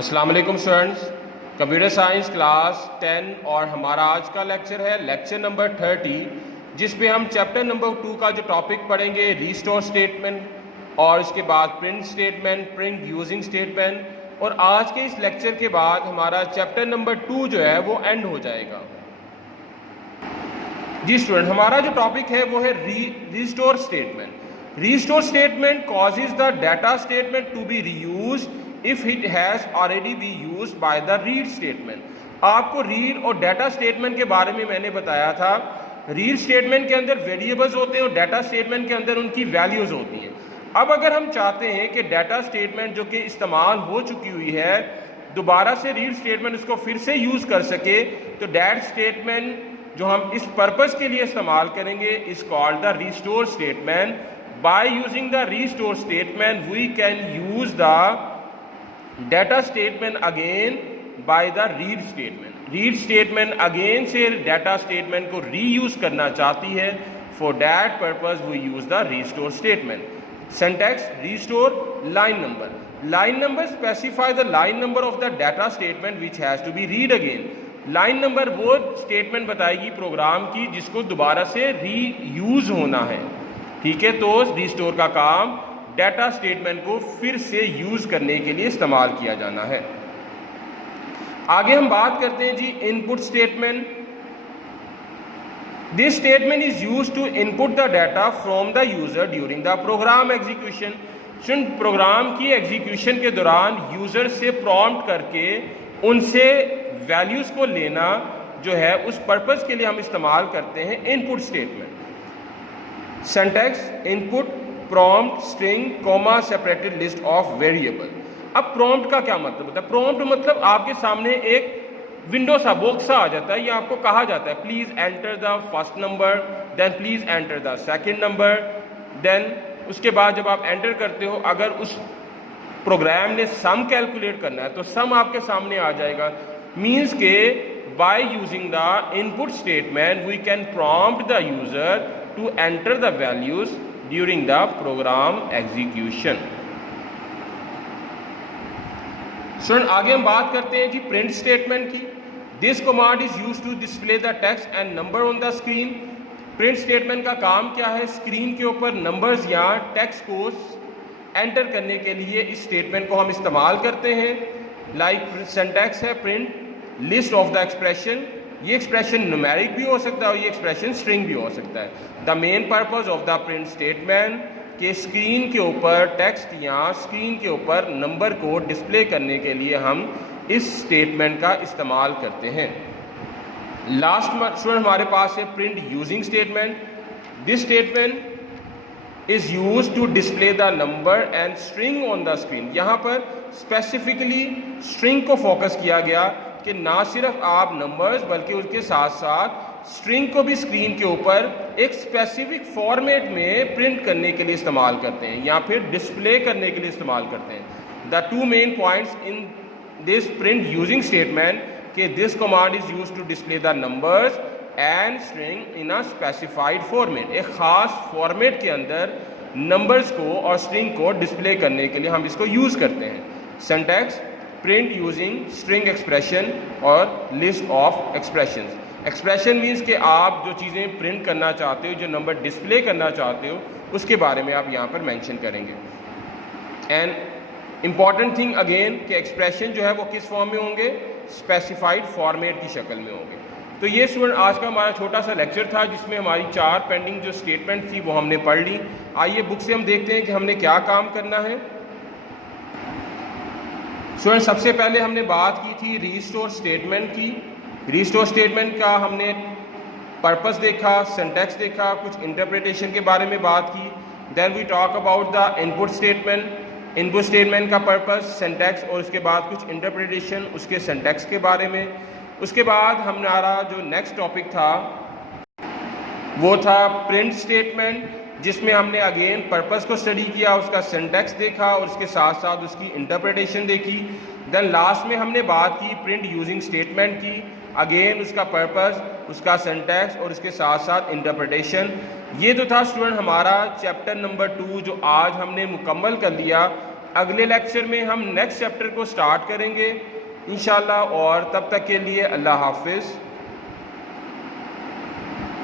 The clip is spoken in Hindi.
अस्सलाम वालेकुम स्टूडेंट्स, कंप्यूटर साइंस क्लास 10 और हमारा आज का लेक्चर है लेक्चर नंबर 30, जिसमें हम चैप्टर नंबर 2 का जो टॉपिक पढ़ेंगे रीस्टोर स्टेटमेंट और उसके बाद print statement, print using statement. और आज के इस लेक्चर के बाद हमारा चैप्टर नंबर 2 जो है वो एंड हो जाएगा। जी स्टूडेंट, हमारा जो टॉपिक है वो है restore statement. Restore statement causes the data statement to be reused if it has already be used by the read statement. आपको रीड और डाटा स्टेटमेंट के बारे में मैंने बताया था। रीड स्टेटमेंट के अंदर वेरिएबल्स होते हैं और डाटा स्टेटमेंट के अंदर उनकी वैल्यूज होती हैं। अब अगर हम चाहते हैं कि डाटा स्टेटमेंट जो कि इस्तेमाल हो चुकी हुई है दोबारा से रीड स्टेटमेंट उसको फिर से यूज कर सके, तो दैट स्टेटमेंट जो हम इस पर्पस के लिए इस्तेमाल करेंगे is called the restore statement. By using the restore statement we can use the data statement again by the read statement. Read statement again से डाटा स्टेटमेंट को रीयूज करना चाहती है। For that purpose we use the restore statement. Syntax restore line number. Line number specify the line number of the data statement which has to be read again. Line number वो स्टेटमेंट बताएगी प्रोग्राम की जिसको दोबारा से रीयूज होना है। ठीक है, तो रीस्टोर का काम डाटा स्टेटमेंट को फिर से यूज करने के लिए इस्तेमाल किया जाना है। आगे हम बात करते हैं जी input statement. This statement is used to input the data from the user during the program execution. Program की एग्जीक्यूशन के दौरान यूजर से प्रॉम्प्ट करके उनसे वैल्यूज को लेना जो है उस पर्पस के लिए हम इस्तेमाल करते हैं input statement. Syntax input prompt string comma separated list of variable. अब प्रॉम्प्ट का क्या मतलब होता है? प्रॉम्प्ट मतलब आपके सामने एक विंडो सा बॉक्स सा आ जाता है, ये आपको कहा जाता है please enter the first number, then please enter the second number. Then उसके बाद जब आप एंटर करते हो अगर उस प्रोग्राम ने सम कैलकुलेट करना है तो सम आपके सामने आ जाएगा। मीन्स के by using the input statement we can prompt the user to enter the values during the program execution. Student, आगे हम बात करते हैं जी प्रिंट स्टेटमेंट की। This command is used to display the text and number on the screen. Print statement का काम क्या है? स्क्रीन के ऊपर नंबर्स या टेक्स्ट को एंटर करने के लिए इस स्टेटमेंट को हम इस्तेमाल करते हैं। लाइक सिंटैक्स है print list of the expression. ये एक्सप्रेशन न्यूमेरिक भी हो सकता है और ये एक्सप्रेशन स्ट्रिंग भी हो सकता है। The main purpose of the print statement के स्क्रीन के ऊपर टेक्स्ट या स्क्रीन के ऊपर नंबर को डिस्प्ले करने के लिए हम इस स्टेटमेंट का इस्तेमाल करते हैं। लास्ट स्टूडेंट हमारे पास है print using statement. This statement is use to display the number and string on the screen. यहाँ पर स्पेसिफिकली स्ट्रिंग को फोकस किया गया कि ना सिर्फ आप नंबर्स बल्कि उसके साथ साथ स्ट्रिंग को भी स्क्रीन के ऊपर एक स्पेसिफिक फॉर्मेट में प्रिंट करने के लिए इस्तेमाल करते हैं या फिर डिस्प्ले करने के लिए इस्तेमाल करते हैं। The two main points in this print using statement कि this command is used to display the numbers and string in a specified format. एक खास फॉर्मेट के अंदर नंबर्स को और स्ट्रिंग को डिस्प्ले करने के लिए हम इसको यूज करते हैं। Syntax print using string expression और list of expressions. Expression means कि आप जो चीज़ें प्रिंट करना चाहते हो, जो नंबर डिस्प्ले करना चाहते हो, उसके बारे में आप यहाँ पर मेंशन करेंगे। एंड इम्पॉर्टेंट थिंग अगेन कि एक्सप्रेशन जो है वो किस फॉर्म में होंगे? स्पेसिफाइड फॉर्मेट की शक्ल में होंगे। तो ये स्टूडेंट आज का हमारा छोटा सा लेक्चर था जिसमें हमारी 4 पेंडिंग जो स्टेटमेंट थी वो हमने पढ़ ली। आइए बुक से हम देखते हैं कि हमने क्या काम करना है। स्टूडेंट, सबसे पहले हमने बात की थी रीस्टोर स्टेटमेंट की। रीस्टोर स्टेटमेंट का हमने पर्पस देखा, सिंटैक्स देखा, कुछ इंटरप्रिटेशन के बारे में बात की। Then we talk about the input statement. Input statement का पर्पस, सिंटैक्स और उसके बाद कुछ इंटरप्रिटेशन उसके सिंटैक्स के बारे में। उसके बाद हमारा जो नेक्स्ट टॉपिक था वो था प्रिंट स्टेटमेंट, जिसमें हमने अगेन पर्पस को स्टडी किया, उसका सिंटैक्स देखा और उसके साथ साथ उसकी इंटरप्रिटेशन देखी। देन लास्ट में हमने बात की प्रिंट यूजिंग स्टेटमेंट की, अगेन उसका पर्पस, उसका सिंटैक्स और उसके साथ साथ इंटरप्रिटेशन। ये तो था स्टूडेंट हमारा चैप्टर नंबर 2 जो आज हमने मुकम्मल कर लिया। अगले लेक्चर में हम नेक्स्ट चैप्टर को स्टार्ट करेंगे इंशाल्लाह। और तब तक के लिए अल्लाह हाफिज़।